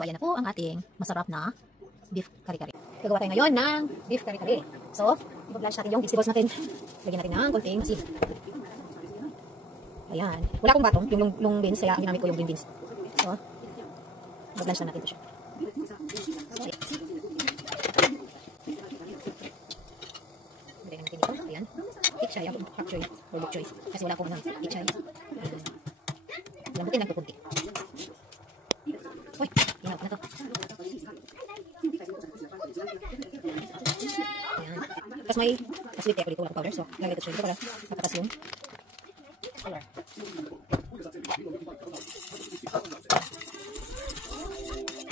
So, ayan na po ang ating masarap na beef kare-kare. Gagawa tayo ngayon ng beef kare-kare. So, i-blanch natin yung vegetables natin. Lagyan natin ng konting asin. Ayan. Wala akong batong, yung long beans, kaya ginamit ko yung green beans. So, i-blanch na natin ito siya. So, ayan. Lagyan natin ito. Ayan. Pichay, ako pak choy, or bok choy. Kasi wala akong pichay. Ayan. Lambutin lang ito kunti. Uy, ginawa ko na ito. Ayan. Tapos may sweet pepper dito, wala powder. So, lagay ito siya dito para makatas yung color.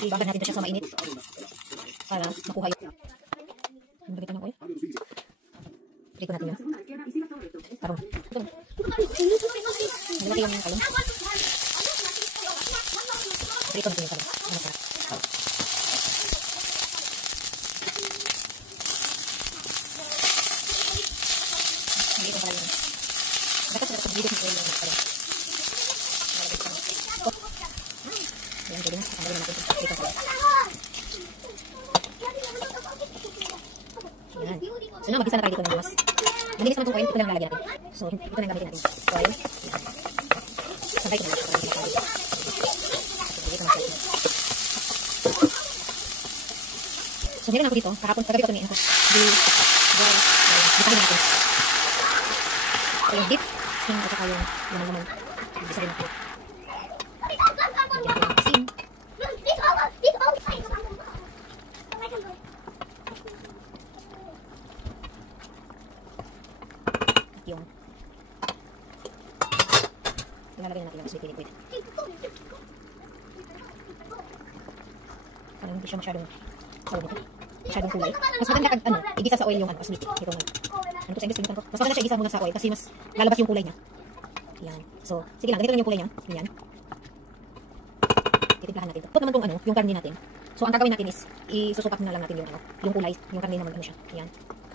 Ibabad natin ito siya sa mainit para makuha yung bagitan ng oil. Prito natin yun. Parang ito. Nalaki yung kalong. Prito natin yung kalong. Ano ka? Hindi ito pala yun. Dapat sa video yung kalong. Ayan, pwede na. Pagkakalagin natin ito. Prito natin. Ayan. So, na, mag-isa na tayo dito ng mas. Malinis naman itong oil. Ito na lang lalagyan natin. So, ito na lang gamitin natin. Oil. Sabay ko na lang. So, meron ako dito. Kahapon, kagabi ko tumiin ako. Di natin. So, yung beef. Yung at saka yung laman-laman. Isa rin ako. Lagyan ko ng asin. Yung ilalagay natin yung sweet liquid. Parang hindi siya masyadong masyadong kulay. Mas maganda kag igisa sa oil yung sweet. Ito nga. Ano to sa English ko? Mas maganda siya igisa muna sa oil kasi mas lalabas yung kulay niya. Yan. So, sige lang, ganito lang yung kulay niya. Ganyan. Titimplahan natin ito. Ito naman tong yung karne natin. So, ang gagawin natin is isusukat na lang natin yung kulay, yung karne naman siya. Yan.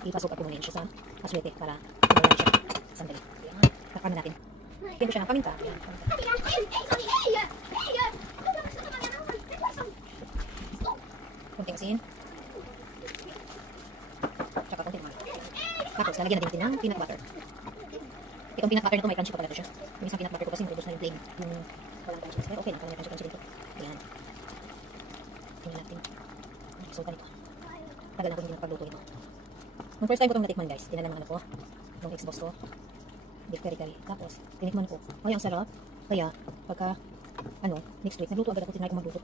Ipasukat ko muna siya sa aswete para tumulong siya. Sandali. Ayan. Takpan na natin. Pwede siya ng paminta. Ayan. Kunting asin. Tsaka kunting naman. Tapos, lalagyan natin ng peanut butter. Itong peanut butter na ito, may crunchy pa talaga siya. Yung isang peanut butter ko kasi introduce na yung plain. Yung walang crunchy. Pero okay na, kung may crunchy dito. Ayan. Tingnan natin. Isukan ito. Tagal na ko hindi nakapagluto ito. Nung first time ko itong natikman guys, tinala ng ko, nung ex-boss ko, beef kare-kare. Tapos, tinikman ko, ay ang sarap. Kaya, pagka, next week, nagluto agad ako, tinry ko magluto.